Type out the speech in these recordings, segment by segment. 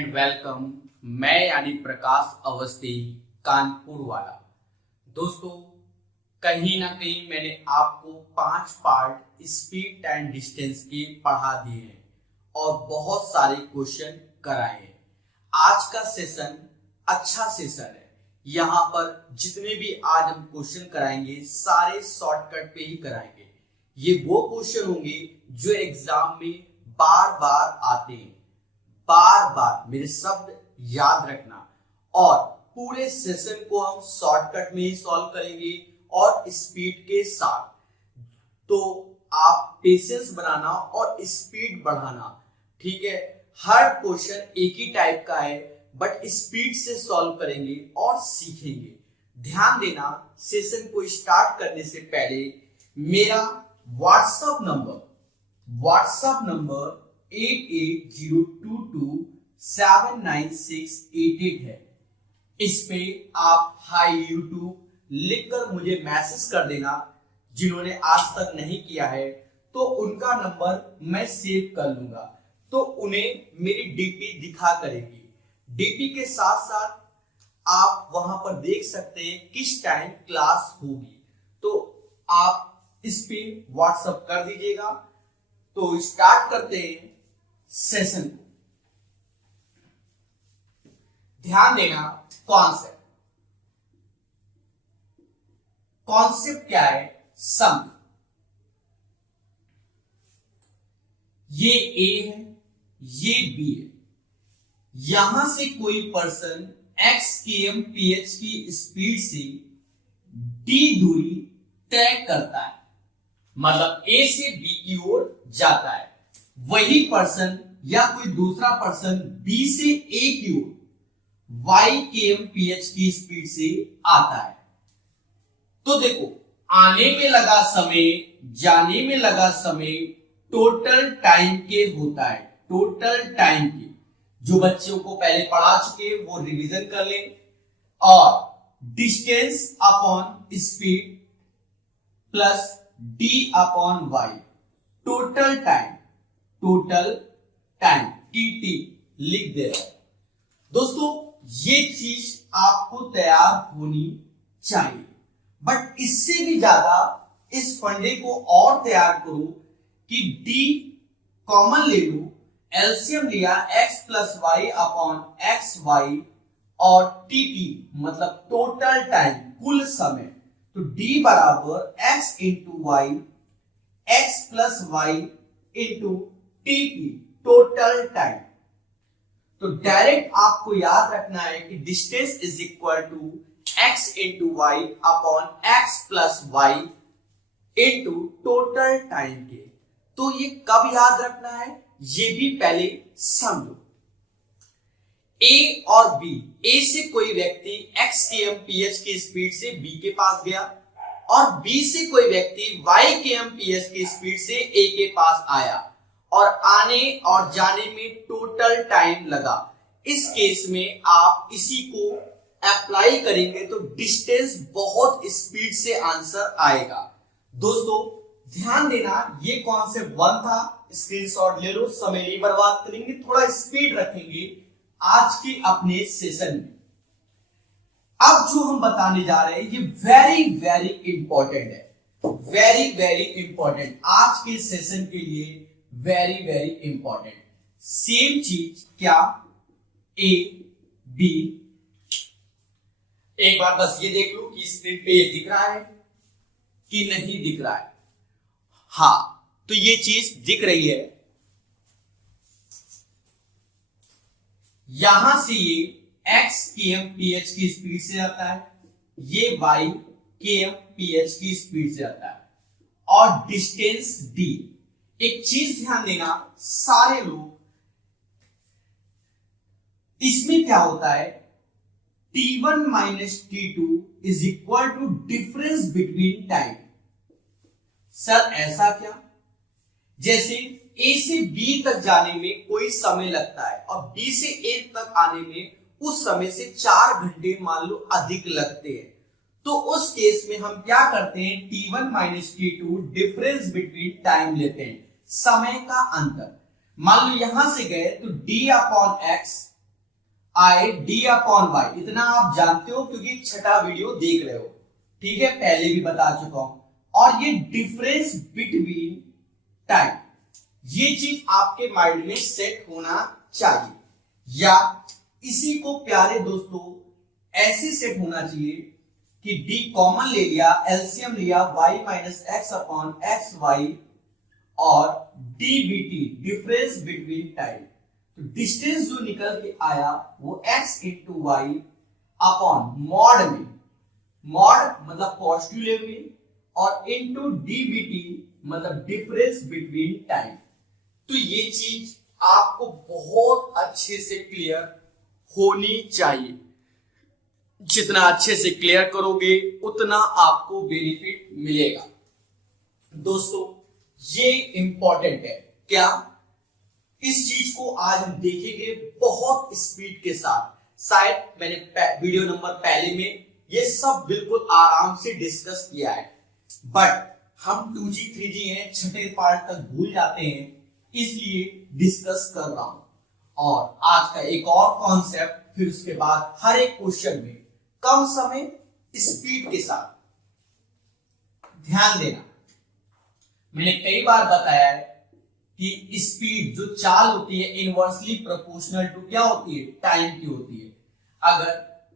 And welcome. मैं यानी प्रकाश अवस्थी, कानपुर वाला। दोस्तों, कहीं ना कहीं मैंने आपको 5 पार्ट स्पीड एंड डिस्टेंस के पढ़ा दिए हैं और बहुत सारे क्वेश्चन कराए हैं। आज का सेशन अच्छा सेशन है। यहाँ पर जितने भी आज हम क्वेश्चन कराएंगे सारे शॉर्टकट पे ही कराएंगे। ये वो क्वेश्चन होंगे जो एग्जाम में बार बार आते हैं। बार बार मेरे शब्द याद रखना और पूरे सेशन को हम शॉर्टकट में ही सॉल्व करेंगे और स्पीड के साथ। तो आप पेशेंस बनाना और स्पीड बढ़ाना, ठीक है। हर क्वेश्चन एक ही टाइप का है बट स्पीड से सॉल्व करेंगे और सीखेंगे। ध्यान देना, सेशन को स्टार्ट करने से पहले मेरा व्हाट्सएप नंबर 8802279688 है। इस पे आप हाई यूट्यूब लिखकर मुझे मैसेज कर देना। जिन्होंने आज तक नहीं किया है तो उनका नंबर मैं सेव कर लूंगा, तो उन्हें मेरी डीपी दिखा करेगी। डीपी के साथ साथ आप वहां पर देख सकते हैं किस टाइम क्लास होगी, तो आप इस पे व्हाट्सएप कर दीजिएगा। तो स्टार्ट करते हैं सेशन को। ध्यान देना, कॉन्सेप्ट क्या है? सम। ये ए है, ये बी है। यहां से कोई पर्सन x km ph की स्पीड से d दूरी तय करता है, मतलब ए से बी की ओर जाता है। वही पर्सन या कोई दूसरा पर्सन बी से ए की ओर y km ph की स्पीड से आता है। तो देखो, आने में लगा समय, जाने में लगा समय टोटल टाइम के होता है। टोटल टाइम के जो बच्चों को पहले पढ़ा चुके वो रिवीजन कर लें। और distance upon speed plus d upon y, total time TT लिख दे रहे। दोस्तों, ये चीज आपको तैयार होनी चाहिए, बट इससे भी ज्यादा इस फंडे को और तैयार करो कि डी कॉमन ले लो, एलसीएम लिया x plus y upon x y और टीटी मतलब टोटल टाइम, कुल समय। तो d बराबर x into y, x plus y into TT, total time. तो डायरेक्ट आपको याद रखना है कि distance is equal to x into y upon x plus y into total time के। तो ये कब याद रखना है ये भी पहले समझो। ए और बी, ए से कोई व्यक्ति x km ph की स्पीड से बी के पास गया और बी से कोई व्यक्ति y km ph की स्पीड से ए के पास आया और आने और जाने में टोटल टाइम लगा। इस केस में आप इसी को अप्लाई करेंगे तो डिस्टेंस बहुत स्पीड से आंसर आएगा। दोस्तों, ध्यान देना, ये कॉन्सेप्ट 1 था। स्क्रीनशॉट ले लो, समय नहीं बर्बाद करेंगे, थोड़ा स्पीड रखेंगे आज के अपने सेशन में। अब जो हम बताने जा रहे हैं ये वेरी वेरी इंपॉर्टेंट है, वेरी वेरी इंपॉर्टेंट, आज के सेशन के लिए वेरी वेरी इंपॉर्टेंट। सेम चीज क्या? A b. एक बार बस ये देख लो कि स्क्रीन पे ये दिख रहा है कि नहीं दिख रहा है। हाँ, तो ये चीज दिख रही है। यहां से ये x km ph की स्पीड से आता है, ये y km ph की स्पीड से आता है और डिस्टेंस d। एक चीज ध्यान देना सारे लोग, इसमें क्या होता है? t1 minus t2 is equal to difference between time. Sir ऐसा क्या? जैसे ए से बी तक जाने में कोई समय लगता है और बी से ए तक आने में उस समय से 4 घंटे मान लो अधिक लगते हैं, तो उस केस में हम क्या करते हैं? t1 minus t2 difference between time लेते हैं, समय का अंतर। मान लो यहां से गए तो d upon x I d upon y, इतना आप जानते हो क्योंकि छठा वीडियो देख रहे हो, ठीक है, पहले भी बता चुका हूं। और ये डिफरेंस बिटवीन टाइम, ये चीज आपके माइंड में सेट होना चाहिए, या इसी को प्यारे दोस्तों ऐसे सेट होना चाहिए कि डी कॉमन ले लिया, एलसीएम लिया y minus x upon x y, और डीबीटी डिफरेंस बिटवीन टाइम, तो डिस्टेंस जो निकल के आया वो x into y upon mod में, मॉड मतलब पॉजिटिव लेवल में, और इंटू डीबीटी मतलब डिफरेंस बिटवीन टाइम। तो ये चीज आपको बहुत अच्छे से क्लियर होनी चाहिए, जितना अच्छे से क्लियर करोगे उतना आपको बेनिफिट मिलेगा। दोस्तों ये इंपॉर्टेंट है, क्या इस चीज को आज हम देखेंगे बहुत स्पीड के साथ। शायद मैंने वीडियो नंबर पहले में ये सब बिल्कुल आराम से डिस्कस किया है, बट हम 2G 3G हैं, छठे पार्ट तक भूल जाते हैं, इसलिए डिस्कस कर रहा हूं। और आज का एक और कॉन्सेप्ट, फिर उसके बाद हर एक क्वेश्चन में कम समय स्पीड के साथ। ध्यान देना, मैंने कई बार बताया है कि स्पीड जो चाल होती है इनवर्सली प्रोपोर्शनल टू क्या होती है, टाइम की होती है। अगर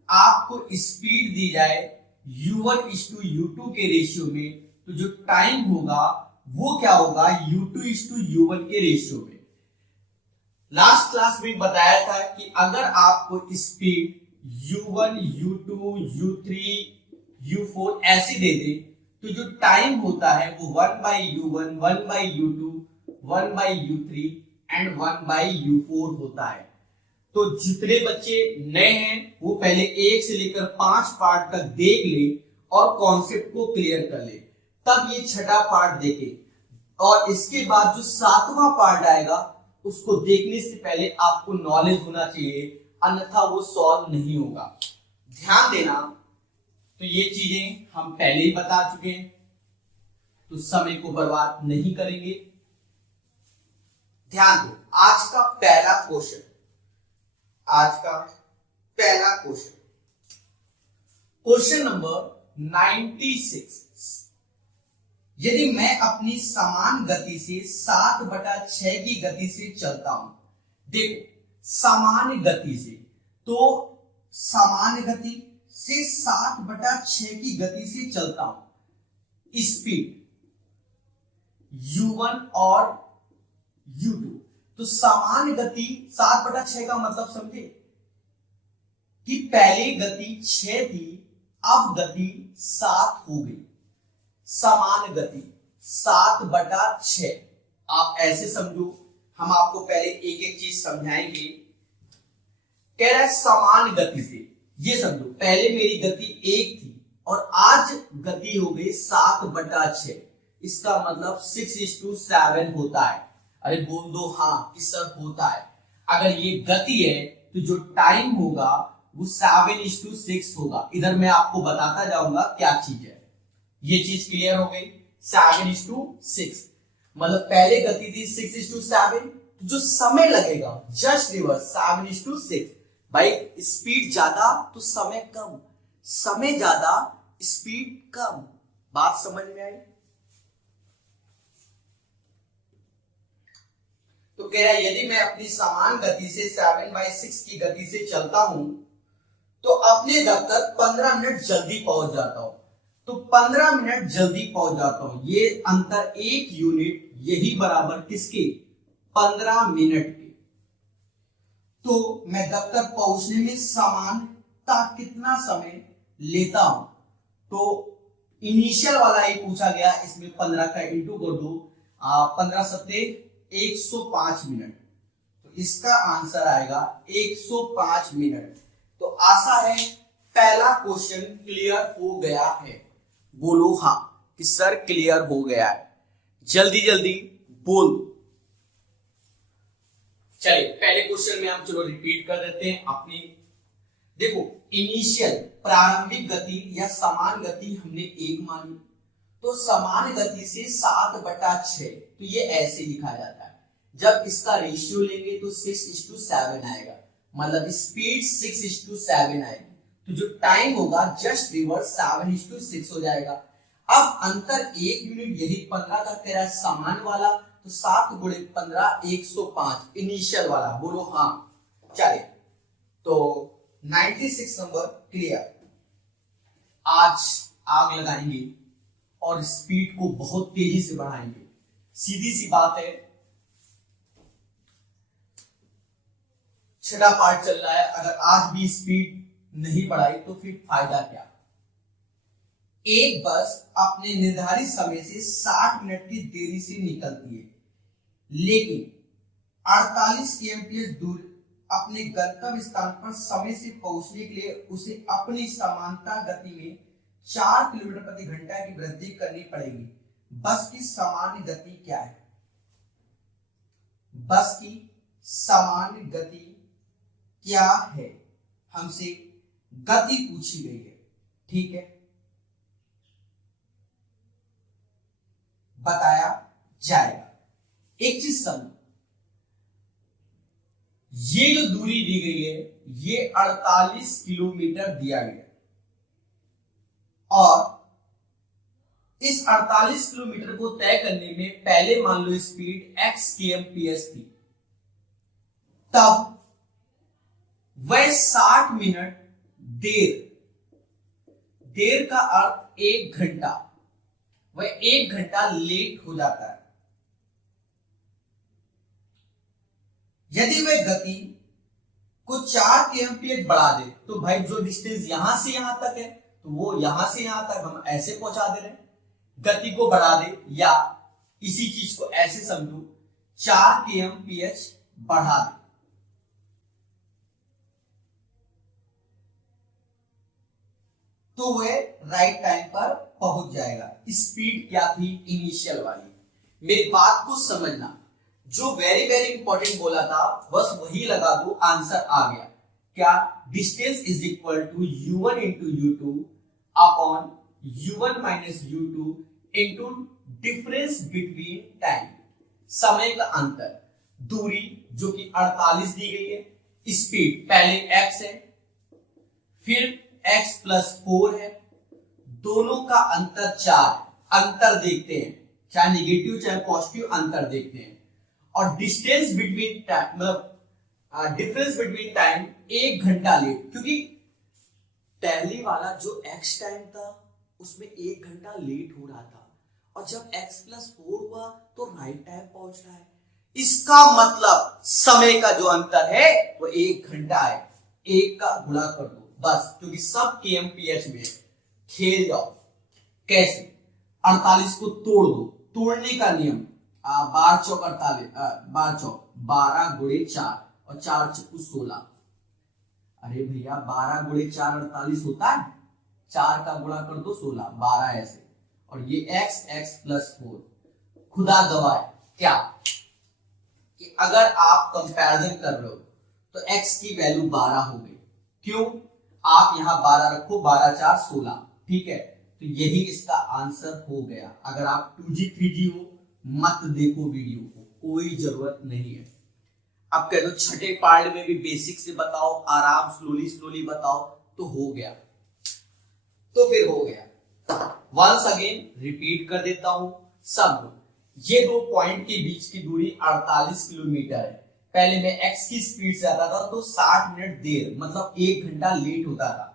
आपको स्पीड दी जाए u1:u2 के रेशियो में, तो जो टाइम होगा वो क्या होगा, u2:u1 के रेशियो में। लास्ट क्लास में बताया था कि अगर आपको speed u1, u2, u3, u4 ऐसे दे दे, तो जो टाइम होता है वो 1/u1, 1/u2, 1/u3 and 1/u4 होता है। तो जितने बच्चे नए हैं वो पहले 1 से लेकर 5 पार्ट तक देख ले और कॉन्सेप्ट को क्लियर कर ले, तब ये छठा पार्ट देखे, और इसके बाद जो 7वां पार्ट आएगा उसको देखने से पहले आपको नॉलेज होना चाहिए, अन्यथा वो सॉल्व नहीं होगा। ध्यान देना, तो ये चीजें हम पहले ही बता चुके हैं, तो समय को बर्बाद नहीं करेंगे। ध्यान दो, आज का पहला क्वेश्चन, क्वेश्चन नंबर 96। यदि मैं अपनी समान गति से 7/6 की गति से चलता हूं, देखो समान गति से, तो समान गति से 7/6 की गति से चलता हूं, स्पीड u1 और u2, तो समान गति 7/6 का मतलब समझे कि पहले गति 6 थी, अब गति 7 हो गई। समान गति 7/6, आप ऐसे समझो, हम आपको पहले एक एक चीज समझाएंगे। कह रहा है समान गति से, ये समझो पहले मेरी गति 1 थी और आज गति हो गई 7/6, इसका मतलब 6:7 होता है। अरे बोल दो हाँ कि सर होता है। अगर ये गति है तो जो टाइम होगा वो 7:6 होगा। इधर मैं आपको बताता जाऊंगा क्या चीज है। ये चीज क्लियर हो गई, 7:6 मतलब पहले गति थी 6:7, जो समय लगेगा जस्ट रिवर्स 7:6। भाई स्पीड ज्यादा तो समय कम, समय ज्यादा स्पीड कम, बात समझ में आई? तो कह रहा है यदि मैं अपनी समान गति से 7/6 की गति से चलता हूं तो अपने दफ्तर 15 मिनट जल्दी पहुंच जाता हूं। तो 15 मिनट जल्दी पहुंच जाता हूं, ये अंतर 1 यूनिट, यही बराबर किसके, 15 मिनट के। तो मैं दफ्तर पहुंचने में समानता कितना समय लेता हूं, तो इनिशियल वाला ही पूछा गया, इसमें 15 का इंटू कर दो, 15 सत्ते 105 मिनट, तो इसका आंसर आएगा 105 मिनट। तो आशा है पहला क्वेश्चन क्लियर हो गया है। बोलो हाँ कि सर क्लियर हो गया है, जल्दी जल्दी बोल। चलिए पहले क्वेश्चन में हम चलो रिपीट कर देते हैं अपनी। देखो इनिशियल प्रारंभिक गति या समान गति हमने 1 मानी, तो समान गति से 7/6, तो ये ऐसे लिखा जाता है। जब इसका रेशियो लेंगे तो 6:7 आएगा, मतलब स्पीड 6:7 आएगी, तो जो टाइम होगा जस्ट रिवर्स 7:6 हो जाएगा। अब अंतर 1 यूनिट, यही 15 का कह रहा है समान वाला, तो 7 गुणे 15 105 इनिशियल वाला, बोलो हाँ। चलिए तो 96 नंबर क्लियर। आज आग लगाएंगे और स्पीड को बहुत तेजी से बढ़ाएंगे। सीधी सी बात है, छठा पार्ट चल रहा है, अगर आज भी स्पीड नहीं बढ़ाई तो फिर फायदा क्या। एक बस अपने निर्धारित समय से 60 मिनट की देरी से निकलती है, लेकिन 48 kmph दूर अपने गंतव्य स्थान पर समय से पहुंचने के लिए उसे अपनी समांतर गति में 4 किलोमीटर प्रति घंटा की वृद्धि करनी पड़ेगी। बस की सामान्य गति क्या है? बस की सामान्य गति क्या है? हमसे गति पूछी गई है, ठीक है, बताया जाएगा। एक चीज समझो, ये जो दूरी दी गई है ये 48 किलोमीटर दिया गया, और इस 48 किलोमीटर को तय करने में पहले मान लो स्पीड x kmph थी, तब वह 60 मिनट देर का अर्थ 1 घंटा, वह 1 घंटा लेट हो जाता है। यदि वह गति को 4 kmph बढ़ा दे तो भाई जो डिस्टेंस यहां से यहां तक है तो वो यहां से यहां तक हम ऐसे पहुंचा दे रहे हैं। गति को बढ़ा दे, या इसी चीज को ऐसे समझो 4 kmph बढ़ा दे, तो वह राइट टाइम पर पहुंच जाएगा। स्पीड क्या थी? इनिशियल वाली। मेरी बात को समझना, जो वेरी वेरी इंपॉर्टेंट बोला था बस वही लगा दो, आंसर आ गया। क्या? Distance is equal to u1 into u2 upon u1 minus u2 into difference between time, समय का अंतर, दूरी जो कि 48 दी गई है, स्पीड पहले x है फिर x प्लस 4 है, दोनों का अंतर 4, अंतर देखते हैं, चाहे निगेटिव चाहे पॉजिटिव, अंतर देखते हैं। और डिस्टेंस बिटवीन टाइम, मतलब डिफरेंस बिटवीन टाइम 1 घंटा लेट, क्योंकि पहले वाला जो x टाइम था उसमें 1 घंटा लेट हो रहा था, और जब x प्लस 4 हुआ तो राइट टाइम पहुंच रहा है। इसका मतलब समय का जो अंतर है वो 1 घंटा है। 1 का गुणा कर दो बस, क्योंकि सब kmph में खेल जाओ। कैसे? 48 को तोड़ दो, तोड़ने का नियम, 12 चौक 48, 12 चौक 12 गुणे 4 और 4 चौक 16। अरे भैया 12 गुणे 4 48 होता है, 4 का गुणा कर दो 16, 12 ऐसे, और ये x प्लस 4। खुदा गवाह क्या कि अगर आप कंपैरिजन कर रहे हो तो x की वैल्यू 12 हो गई। क्यों? आप यहां 12 रखो, 12 4 16, ठीक है, तो यही इसका आंसर हो गया। अगर आप 2G 3G हो मत देखो वीडियो को, कोई जरूरत नहीं है। अब कह दो छठे पार्ट में भी बेसिक से बताओ, आराम स्लोली स्लोली बताओ, तो हो गया, तो फिर हो गया। वंस अगेन रिपीट कर देता हूं सब। ये दो पॉइंट के बीच की दूरी 48 किलोमीटर है। पहले मैं x की स्पीड से आता था तो 60 मिनट देर, मतलब 1 घंटा लेट होता था।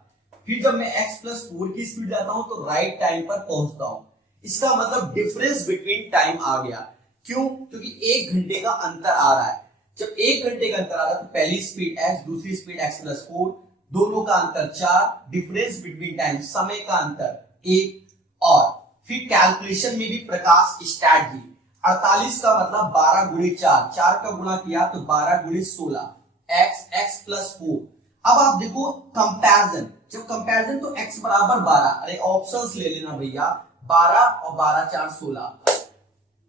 फिर जब मैं x प्लस 4 की स्पीड जाता हूं तो राइट टाइम पर पहुंचता हूं। इसका मतलब डिफरेंस बिटवीन टाइम आ गया। क्यों? क्योंकि 1 घंटे का अंतर आ रहा है। जब 1 घंटे का अंतर आ रहा है तो पहली स्पीड x, दूसरी स्पीड x प्लस 4, दोनों का अंतर 4, डिफरेंस बिटवीन टाइम, समय का अंतर 1, और फिर कैलकुलेशन में भी प्रकाश स्ट्रैटेजी। 48 का मतलब 12 गुणे 4, 4 का गुणा किया तो 12 गुणे 16, x प्लस 4। अब आप देखो कंपैरिजन, जब कंपैरिजन तो x बराबर 12, अरे ऑप्शंस ले लेना भैया, 12 और 12 4 16,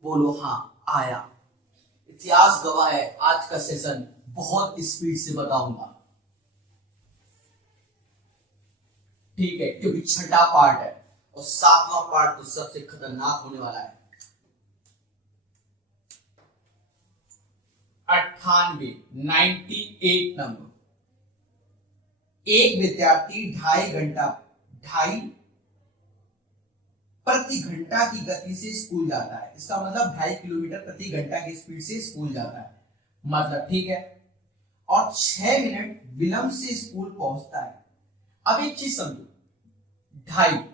बोलो हाँ आया। इतिहास गवाह है, आज का सेशन बहुत स्पीड से बताऊंगा, ठीक है, क्योंकि छठा पार्ट है और 7वां पार्ट तो सबसे खतरनाक होने वाला है। 98 नंबर एक विद्यार्थी 2.5 प्रति घंटा की गति से स्कूल जाता है। इसका मतलब 2.5 किलोमीटर प्रति घंटा की स्पीड से स्कूल जाता है, मतलब ठीक है। और 6 मिनट विलंब से स्कूल पहुंचता है। अब एक चीज समझो, 2.5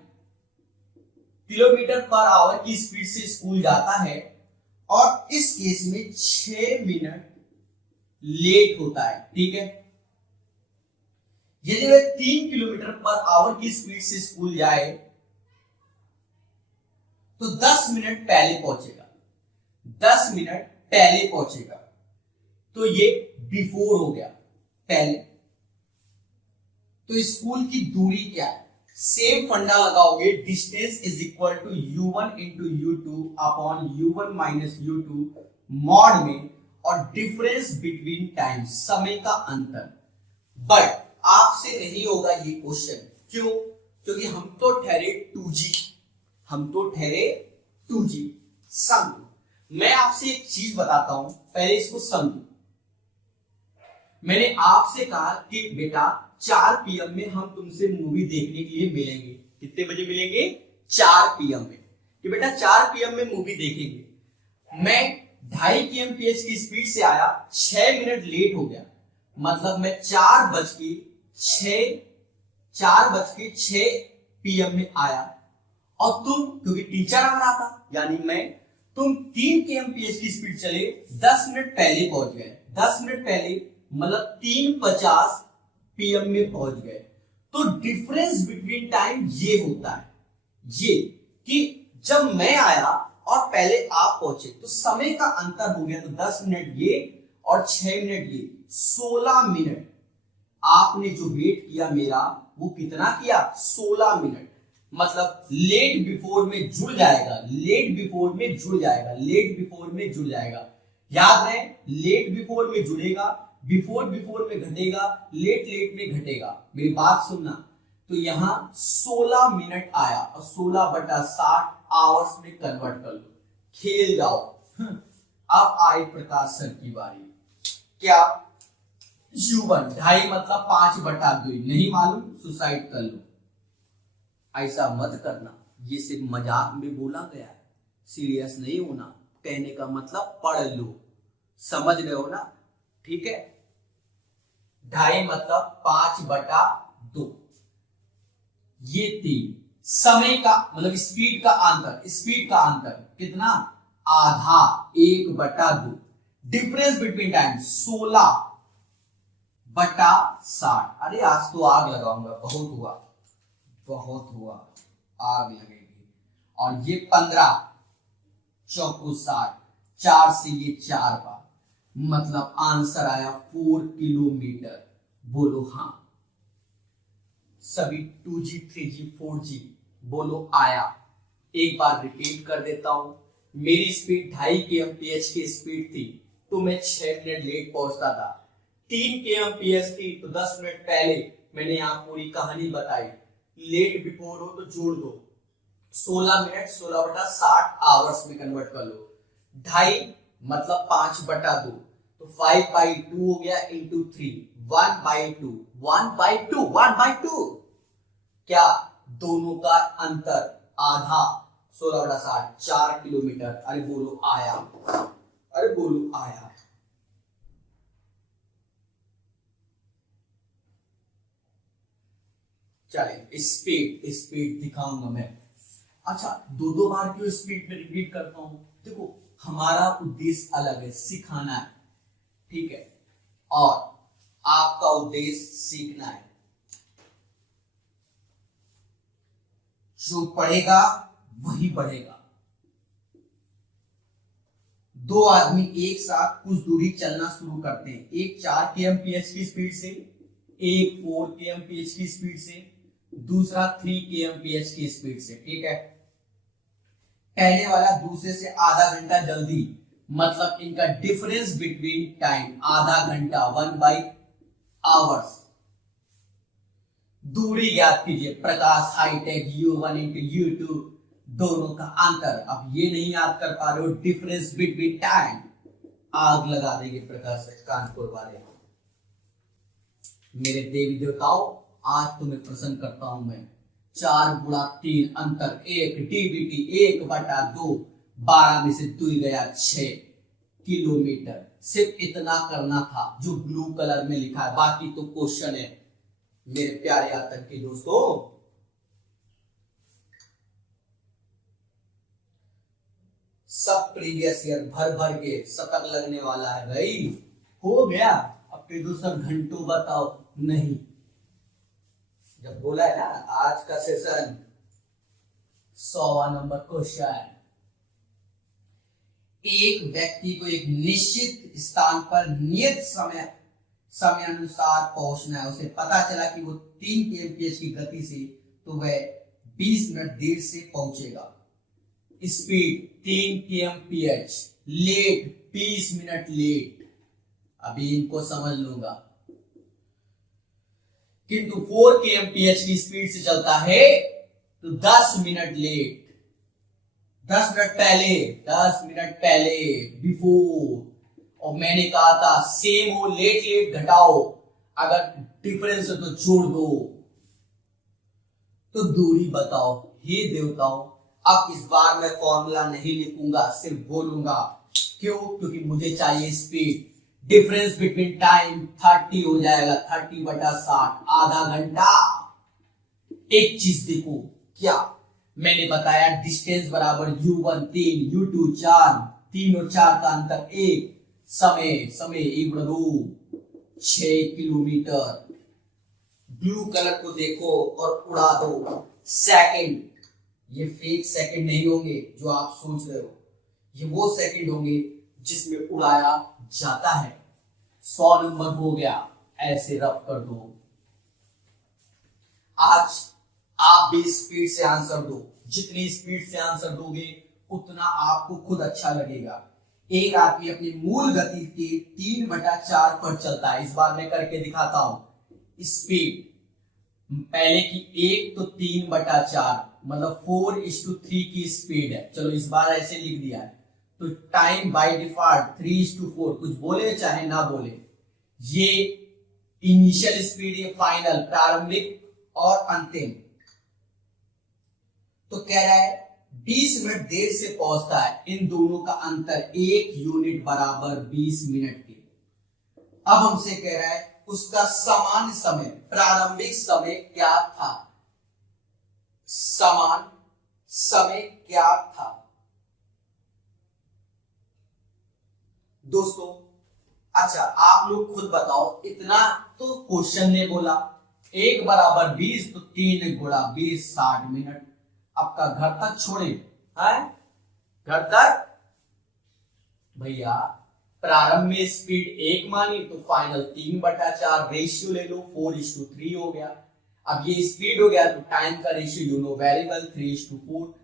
किलोमीटर पर आवर की स्पीड से स्कूल जाता है और इस केस में 6 मिनट लेट होता है, ठीक है। यदि वह 3 किलोमीटर पर आवर की स्पीड से स्कूल जाए तो 10 मिनट पहले पहुंचेगा, 10 मिनट पहले पहुंचेगा, तो ये बिफोर हो गया, पहले। तो स्कूल की दूरी क्या है? सेम फंडा लगाओगे, distance is equal to u1 into u2 upon u1 minus u2 mod में, और डिफरेंस बिटवीन टाइम, समय का अंतर। बट आपसे नहीं होगा ये क्वेश्चन, क्यों? क्योंकि हम तो ठहरे 2G, हम तो ठहरे 2G। समझो, मैं आपसे एक चीज बताता हूं, पहले इसको समझो। मैंने आपसे कहा कि बेटा 4 PM में हम तुमसे मूवी देखने के लिए मिलेंगे। कितने बजे मिलेंगे? 4 PM में। कि बेटा 4 PM में मूवी देखेंगे। मैं 2.5 kmph की स्पीड से आया, 6 मिनट लेट हो गया, मतलब मैं 4:06 PM में आया, और तुम, क्योंकि टीचर आ रहा था, यानी तुम 3 kmph की स्पीड चले, 10 मिनट पहले पहुंच गए। 10 मिनट पहले मतलब 3:50 PM में पहुंच गए। तो डिफरेंस बिटवीन टाइम ये होता है, ये कि जब मैं आया और पहले आप पहुंचे तो समय का अंतर हो गया। तो 10 मिनट ये और 6 मिनट ये, 16 मिनट आपने जो वेट किया मेरा, वो कितना किया? 16 मिनट। मतलब लेट बिफोर में जुड़ जाएगा, लेट बिफोर में जुड़ जाएगा, लेट बिफोर में जुड़ जाएगा। याद रहे, लेट बिफोर में जुड़ेगा, बिफोर बिफोर में घटेगा, लेट लेट में घटेगा। मेरी बात सुनना। तो यहां 16 मिनट आया और 16/60 आवर्स में कन्वर्ट कर लो, खेल जाओ। अब आई प्रकाश सर की बारी। क्या? u1 2.5 मतलब 5/2, नहीं मालूम, सुसाइड कर लो। ऐसा मत करना, ये सिर्फ मजाक में बोला गया है, सीरियस नहीं होना। कहने का मतलब पढ़ लो, समझ रहे हो ना? ठीक है। 2.5 मतलब 5/2, ये 3। समय का मतलब स्पीड का अंतर, स्पीड का अंतर कितना? आधा, 1/2। Difference between time 16/60। अरे आज तो आग लगाऊंगा, बहुत हुआ, बहुत हुआ, आग लगेगी। और ये 15 चौको 60, 4 से ये 4 बार, मतलब आंसर आया 4 किलोमीटर। बोलो हाँ। सभी 2G 3G 4G बोलो आया। एक बार रिपीट कर देता हूं, मेरी स्पीड 2.5 kmph की स्पीड थी, तो मैं 6 मिनट लेट पहुंचता था। 3 kmph थी तो 10 मिनट पहले। मैंने यहां पूरी कहानी बताई। लेट बिफोर हो तो जोड़ दो, 16 मिनट 16/60 आवर्स में कन्वर्ट कर लो। 2.5 मतलब 5/2, तो 5/2 हो गया इंटू 3, 1/2, 1/2, 1/2। क्या? दोनों का अंतर आधा, 16/60, 4 किलोमीटर। अरे बोलो आया, अरे बोलो आया। चले स्पीड, स्पीड दिखाऊंगा मैं। अच्छा, 2 बार क्यों स्पीड में रिपीट करता हूं? देखो, हमारा उद्देश्य अलग है, सिखाना है, ठीक है, और आपका उद्देश्य सीखना है। जो पढ़ेगा वही बढ़ेगा। 2 आदमी एक साथ कुछ दूरी चलना शुरू करते हैं, एक 4 kmph की स्पीड से, एक 4 kmph की स्पीड से, दूसरा 3 kmph की स्पीड से, ठीक है। पहले वाला दूसरे से आधा घंटा जल्दी, मतलब इनका डिफरेंस बिटवीन टाइम आधा घंटा, 1/आवर्स। दूरी याद कीजिए, प्रकाश हाईटेक u1 इंटू u2, दोनों का अंतर। अब ये नहीं याद कर पा रहे हो, डिफरेंस बिटवीन टाइम, आग लगा देंगे प्रकाश कानपुर वाले। मेरे देवी देवताओं, आज तुम्हें प्रसन्न करता हूं मैं। 4 गुणा 3 अंतर 1 डीबीटी 1/2, 12 में से 2 गया 6 किलोमीटर। सिर्फ इतना करना था जो ब्लू कलर में लिखा है, बाकी तो क्वेश्चन है मेरे प्यारे आतंकी दोस्तों। सब प्रीवियस ईयर भर भर के शतक लगने वाला है भाई। हो गया, अब के दोस्तों घंटों बताओ नहीं। जब बोला है ना आज का सेशन 100वां नंबर क्वेश्चन। एक व्यक्ति को एक निश्चित स्थान पर नियत समय अनुसार पहुंचना है। उसे पता चला कि वो 3 kmph की गति से, तो वह 20 मिनट देर से पहुंचेगा। Speed 3 kmph, late 20 minute late. अभी इनको समझ लूंगा, किंतु 4 kmph की स्पीड से चलता है तो 10 मिनट लेट, 10 मिनट पहले बिफोर। और मैंने कहा था सेम हो लेट लेट घटाओ, अगर डिफरेंस है तो जोड़ दो। तो दूरी बताओ। हे देवताओं, अब इस बार मैं फॉर्मूला नहीं लिखूंगा, सिर्फ बोलूंगा। क्यों? क्योंकि मुझे चाहिए स्पीड। डिफरेंस बिटवीन टाइम 30 हो जाएगा, 30/60, आधा घंटा। एक चीज देखो, क्या मैंने बताया डिस्टेंस बराबर u1 3, u2 4, 3 और 4 का अंतर 1, समय 1/2, 6 किलोमीटर। ब्लू कलर को देखो और उड़ा दो। सेकंड, ये फेक सेकंड नहीं होंगे जो आप सोच रहे हो, ये वो सेकंड होंगे जिसमें उड़ाया जाता है। 100 नंबर हो गया, ऐसे रब कर दो। आज आप भी स्पीड से आंसर दो। जितनी स्पीड से आंसर दोगे उतना आपको खुद अच्छा लगेगा। एक आदमी अपनी मूल गति के 3/4 पर चलता है। इस बार मैं करके दिखाता हूं। स्पीड पहले की 1 तो 3/4, मतलब 4:3 की स्पीड है। चलो इस बार ऐसे लिख दिया है। तो टाइम बाय डिफॉल्ट 3:4, कुछ बोले चाहे ना बोले। ये इनिशियल स्पीड, ये फाइनल, प्रारंभिक और अंतिम। तो कह रहा है 20 मिनट देर से पहुंचता है। इन दोनों का अंतर 1 यूनिट बराबर 20 मिनट के। अब हमसे कह रहा है उसका समान समय, प्रारंभिक समय क्या था? समान समय क्या था दोस्तों? अच्छा, आप लोग खुद बताओ। इतना तो क्वेश्चन ने बोला। 1 बराबर 20, तो 3 गुणा 20, 60 मिनट। आपका घर तक छोड़े है, घर तक भैया। प्रारंभ में स्पीड 1 मानी तो फाइनल 3/4, रेशियो ले लो 4:3 हो गया। अब ये स्पीड हो गया तो टाइम का ratio you know variable 3:4।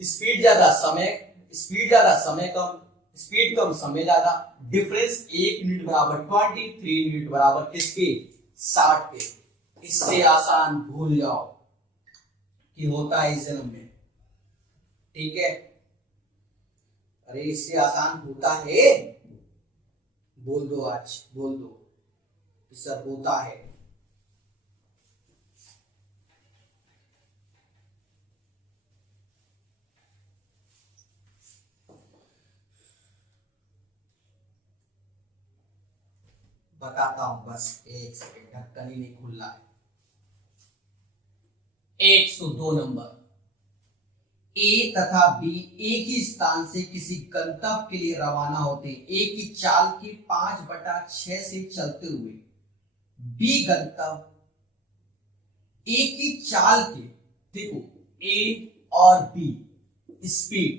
Speed ज्यादा समय कम, स्पीड कम समय ज्यादा। डिफरेंस 1 मिनट बराबर 20, 3 मिनट बराबर किसके? 60 के। इससे आसान भूल जाओ कि होता है इस जन्म में, ठीक है? अरे इससे आसान होता है, बोल दो, आज बोल दो, सब होता है। बताता हूं, बस 1 सेकेंड, ढक्कन ही नहीं खुल रहा है। 102 नंबर। ए तथा बी एक ही स्थान से किसी गंतव्य के लिए रवाना होते हैं। ए की चाल के 5/6 से चलते हुए बी गंतव्य ए की चाल के, देखो ए और बी स्पीड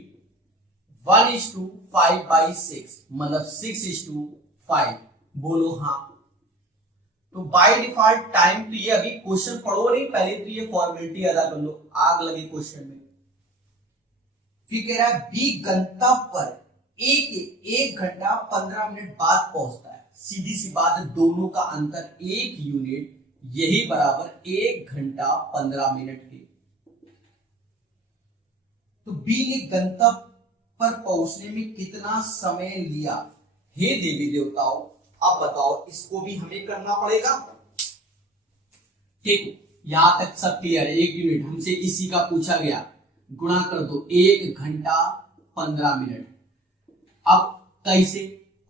1:5/6, मतलब 6:5। बोलो हाँ। तो बाय डिफॉल्ट टाइम, तो ये अभी क्वेश्चन पढ़ो नहीं, पहले तो ये फॉर्मेलिटी अदा कर लो, आग लगे क्वेश्चन में। फिर कह रहा है बी गंतव्य पर एक घंटा 15 मिनट बाद पहुंचता है। सीधी सी बात है, दोनों का अंतर 1 यूनिट, यही बराबर 1 घंटा 15 मिनट के। तो बी ने गंतव्य पर पहुंचने में कितना समय लिया? हे देवी देवताओं, अब बताओ, इसको भी हमें करना पड़ेगा। ठीक, यहां तक सब क्लियर है। 1 यूनिट हमसे इसी का पूछा गया, गुणा कर दो 1 घंटा 15 मिनट। अब कैसे?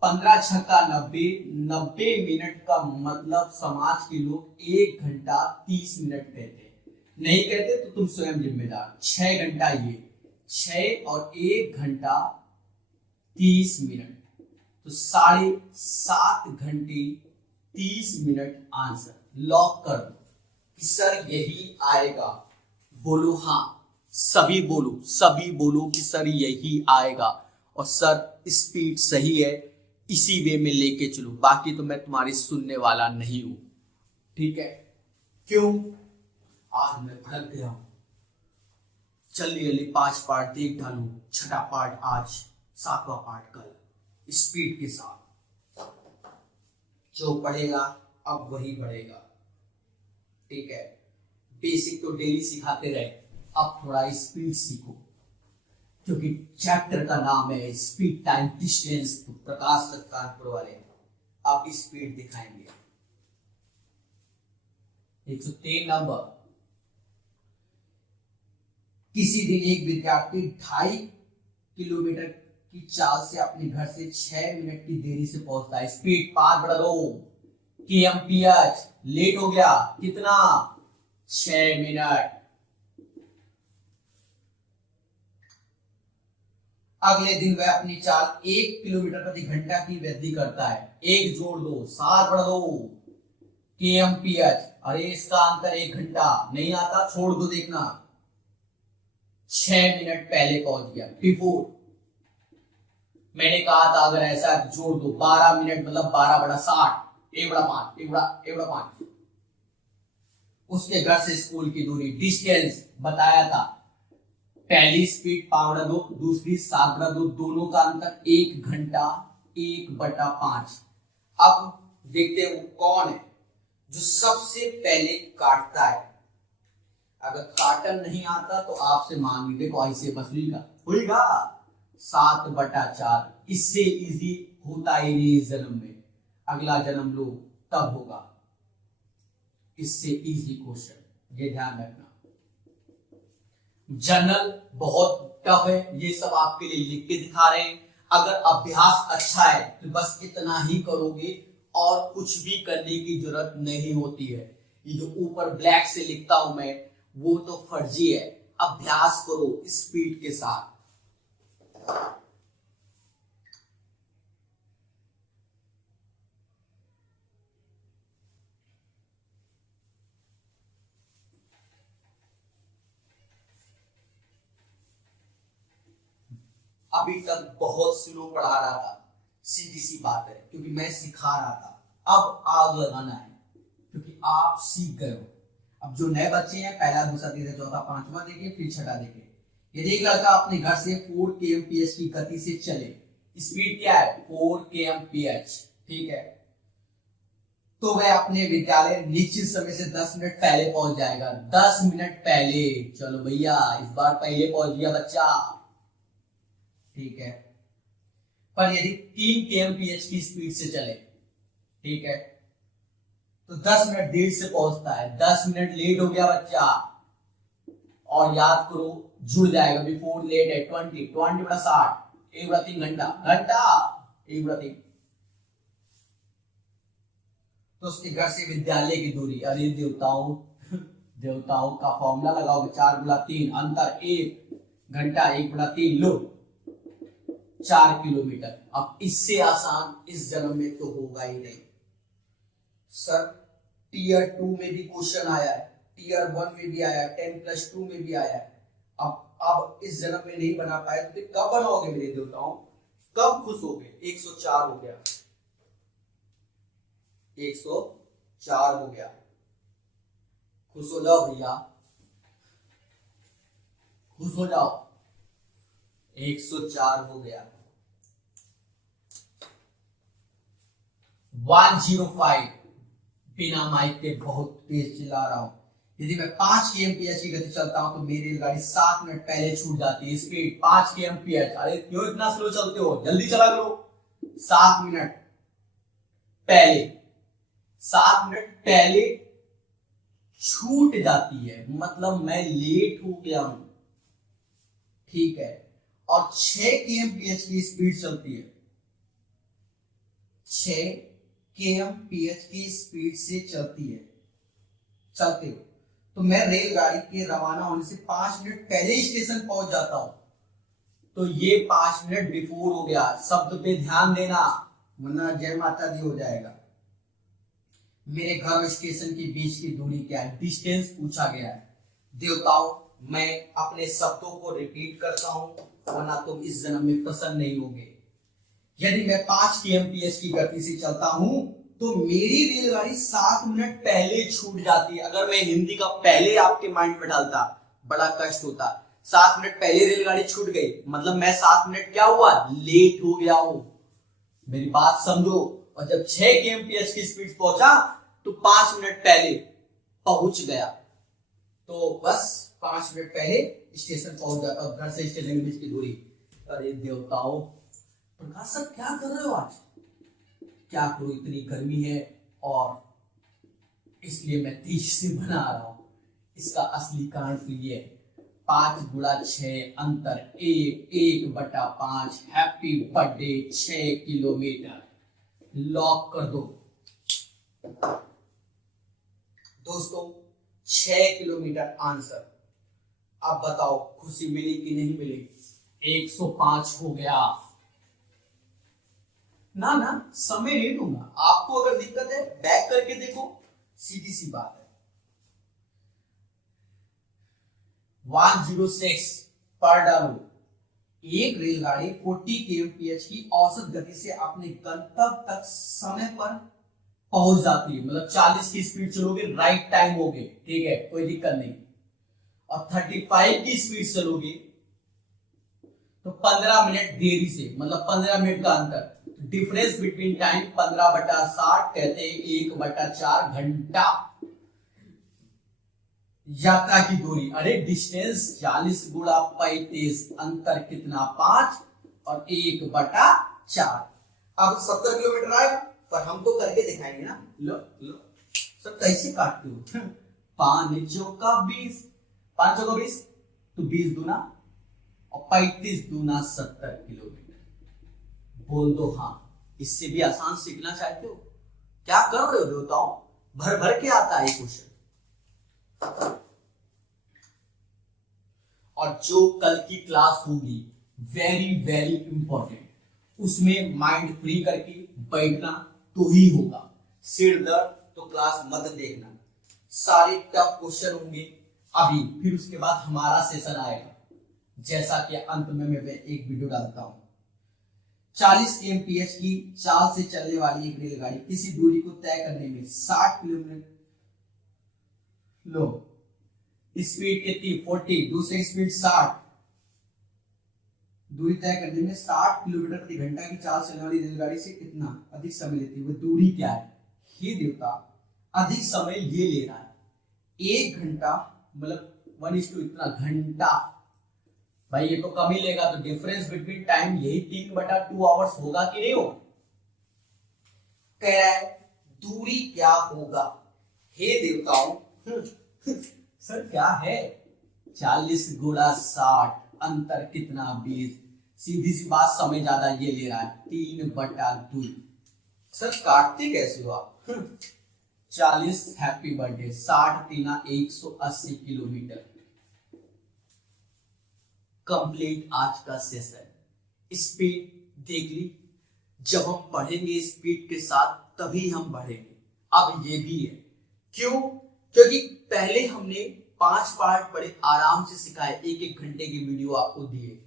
15 छक्का 90, 90 मिनट का मतलब समाज के लोग 1 घंटा 30 मिनट कहते हैं। नहीं कहते तो तुम स्वयं जिम्मेदार। 6 घंटा ये, 6 और 1 घंटा 30 मिनट, तो 7.5 घंटे 30 मिनट आंसर। लॉक कर दो कि सर यही आएगा। बोलो हाँ, सभी बोलो, सभी बोलो कि सर यही आएगा। और सर स्पीड सही है, इसी वे में लेके चलो, बाकी तो मैं तुम्हारी सुनने वाला नहीं हूं। ठीक है? क्यों? आज मैं भड़क गया हूं। जल्दी 5 पार्ट देख डालू, 6ठा पार्ट आज, 7वां पार्ट कल, स्पीड के साथ। जो पढ़ेगा अब वही बढ़ेगा। ठीक है? बेसिक तो डेली सिखाते रहे, अब थोड़ा स्पीड सीखो, क्योंकि चैप्टर का नाम है स्पीड टाइम डिस्टेंस। तो प्रकाश सर कानपुर वाले अब स्पीड दिखाएंगे। 103 नंबर। किसी दिन एक विद्यार्थी 2.5 किलोमीटर की चाल से अपने घर से 6 मिनट की देरी से पहुंचता है। स्पीड 5 बढ़ा दो, kmph। लेट हो गया कितना? 6 मिनट। अगले दिन वह अपनी चाल 1 किलोमीटर प्रति घंटा की वृद्धि करता है। 1 जोड़ दो, 7 बढ़ा दो, kmph। अरे इसका अंतर 1 घंटा नहीं आता, छोड़ दो, देखना। 6 मिनट पहले पहुंच गया, बिफोर। मैंने कहा था अगर ऐसा जोड़ दो 12 मिनट, मतलब 12 बड़ा 60, 1 बड़ा 5, 1 बड़ा 5। उसके घर से स्कूल की दूरी, डिस्टेंस बताया था। पहली स्पीड 5 बटा 2, दूसरी 7 बटा 2, दोनों का अंतर 1 घंटा 1/5। अब देखते हैं वो कौन है जो सबसे पहले काटता है। अगर काटन नहीं आता तो आपसे मांगी, देखो ऐसे बस होगा 7/4। इससे इजी होता ही नहीं इस जन्म में, अगला जन्म लो तब होगा। इससे इजी क्वेश्चन, ये ध्यान रखना। जनरल बहुत टफ है, ये सब आपके लिए लिख के दिखा रहे हैं। अगर अभ्यास अच्छा है तो बस इतना ही करोगे और कुछ भी करने की जरूरत नहीं होती है। ये जो ऊपर ब्लैक से लिखता हूं मैं, वो तो फर्जी है। अभ्यास करो स्पीड के साथ। अभी तक बहुत स्लो पढ़ा रहा था, सीधी सी बात है, क्योंकि मैं सिखा रहा था। अब आग लगाना है, क्योंकि आप सीख गए हो। अब जो नए बच्चे हैं, पहला, दूसरा, तीसरा, चौथा, 5वां देखिए, फिर 6ठा देखिए। यदि एक लड़का अपने घर से 4 kmph की गति से चले, स्पीड क्या है? 4 kmph। ठीक है? तो वह अपने विद्यालय निश्चित समय से 10 मिनट पहले पहुंच जाएगा। 10 मिनट पहले। चलो भैया, इस बार पहले पहुंच गया बच्चा। ठीक है? पर यदि 3 kmph की स्पीड से चले, ठीक है, तो 10 मिनट देर से पहुंचता है। 10 मिनट लेट हो गया बच्चा। और याद करो, जुड़ जाएगा, बिफोर लेट है 20 बटा 60, 1/3 घंटा, 1/3। तो उसके घर से विद्यालय की दूरी, अरे देवताओं देवताओं का फॉर्मूला लगाओगे, 4/3, अंतर 1 घंटा 1/3, लो 4 किलोमीटर। अब इससे आसान इस जन्म में तो होगा ही नहीं। सर टीयर 2 में भी क्वेश्चन आया है, टीयर 1 में भी आया है, 10+2 में भी आया है। अब इस जन्म में नहीं बना पाए तो कब बनाओगे मेरे देवताओं? कब खुश होगे? 104 हो गया, 104 हो गया। खुश हो जाओ भैया, खुश हो जाओ। 104 हो गया। 105। बिना माइक के बहुत तेज चिल्ला रहा हूं। यदि मैं 5 kmph की गति चलता हूं तो मेरी गाड़ी 7 मिनट पहले छूट जाती है। Speed 5 kmph। अरे क्यों इतना स्लो चलते हो? जल्दी चला करो। 7 मिनट पहले, 7 मिनट पहले छूट जाती है, मतलब मैं लेट हो गया हूं, ठीक है। और 6 kmph की स्पीड चलती है, 6 kmph की स्पीड से चलती है, चलते हो तो मैं रेलगाड़ी के रवाना होने से 5 मिनट पहले स्टेशन पहुंच जाता हूं। तो ये 5 मिनट बिफोर हो गया, शब्द पे ध्यान देना वरना जय माता दी हो जाएगा। मेरे घर और स्टेशन के बीच की दूरी क्या है, डिस्टेंस पूछा गया है। देवताओं, मैं अपने शब्दों को रिपीट करता हूं वरना तुम इस जन्म में प्रसन्न नहीं होगे। यदि मैं 5 kmph की गति से चलता हूं तो मेरी रेलगाड़ी 7 मिनट पहले छूट जाती है। अगर मैं हिंदी का पहले आपके माइंड में डालता बड़ा कष्ट होता। 7 मिनट पहले रेलगाड़ी छूट गई, मतलब मैं 7 मिनट क्या हुआ, लेट हो गया हूं। मेरी बात समझो। और जब 6 kmph की स्पीड पहुंचा तो 5 मिनट पहले पहुंच गया, तो बस 5 मिनट पहले स्टेशन पहुंच जाता और घर से स्टेशन के बीच की दूरी। अरे देवताओं, प्रकाश सर क्या कर रहे हो आज? क्या करो, इतनी गर्मी है और इसलिए मैं तेज से बना रहा हूं। इसका असली कारण तो ये है, 5 गुणा 6 अंतर 1/5। Happy birthday 6 kilometre. लॉक कर दो दोस्तों, 6 किलोमीटर आंसर। अब बताओ खुशी मिली कि नहीं मिली? 105 हो गया ना। समय नहीं दूंगा आपको। अगर दिक्कत है बैक करके देखो, सीधी सी बात है। 106 पर डालो। एक रेलगाड़ी 40 kmph की औसत गति से अपने गंतव्य तक समय पर पहुंच जाती है, मतलब 40 की स्पीड चलोगे राइट टाइम होगे, ठीक है, कोई दिक्कत नहीं। और 35 की स्पीड चलोगे तो 15 मिनट देरी से, मतलब 15 मिनट का अंतर। डिफरेंस बिटवीन टाइम 15/60 कहते हैं 1/4 घंटा। यात्रा की दूरी, अरे डिस्टेंस 40 गुणा 35, अंतर कितना 5 और 1/4। अब 70 किलोमीटर आएगा, पर हम तो करके दिखाएंगे ना। लो सब कैसे काटते हो? 5 चौका 20, 5 चौका 20 तो 20 दूना और 35 दूना 70 किलोमीटर। बोल दो हाँ। इससे भी आसान सीखना चाहते हो? क्या कर रहे हो देवताओं? भर भर के आता है क्वेश्चन। और जो कल की क्लास होगी वेरी वेरी इंपॉर्टेंट, उसमें माइंड फ्री करके बैठना तो ही होगा। सिर दर्द तो क्लास मत देखना। सारे टफ क्वेश्चन होंगे अभी, फिर उसके बाद हमारा सेशन आएगा। जैसा कि अंत में मैं एक वीडियो डालता हूं। 40 kmph की चाल से चलने वाली एक रेलगाड़ी किसी दूरी को तय करने में 60 किलोमीटर लो स्पीड कितनी 40, दूसरी स्पीड 60, दूरी तय करने में 60 किलोमीटर प्रति घंटा की चाल चलने वाली रेलगाड़ी से कितना अधिक समय लेती है? वो दूरी क्या है? हे देवता, अधिक समय ये ले रहा है 1 घंटा, मतलब 1:2 इतना घंटा। भाई ये तो कम ही लेगा, तो डिफरेंस बिटवीन टाइम यही 3/2 आवर्स होगा कि नहीं होगा? कह रहा है दूरी क्या होगा? हे देवताओं, सर क्या है? 40 गुणा 60, अंतर कितना 20। सीधी सी बात, समय ज्यादा ये ले रहा है 3/2। सर काटते कैसे हो आप? 40 हैप्पी बर्थडे, 60 3 180 किलोमीटर। कंप्लीट आज का सेशन। स्पीड देख ली, जब हम पढ़ेंगे स्पीड के साथ तभी हम बढ़ेंगे। अब ये भी है, क्यों? क्योंकि पहले हमने 5 पार्ट पढ़े, आराम से सिखाए, 1-1 घंटे की वीडियो आपको दिए।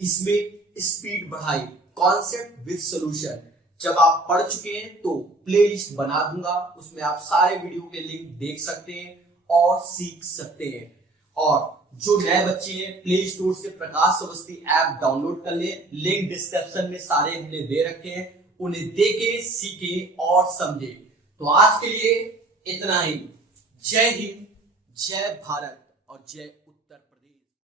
इसमें स्पीड बढ़ाई, कॉन्सेप्ट विद सॉल्यूशन। जब आप पढ़ चुके हैं तो प्लेलिस्ट बना दूंगा, उसमें आप सारे वीडियो के लिंक देख सकते हैं और सीख सकते हैं। और जो नए बच्चे हैं, प्ले स्टोर से प्रकाश अवस्थी ऐप डाउनलोड कर ले, लिंक डिस्क्रिप्शन में सारे हमने दे रखे हैं, उन्हें देखे, सीखे और समझे। तो आज के लिए इतना ही। जय हिंद, जय भारत और जय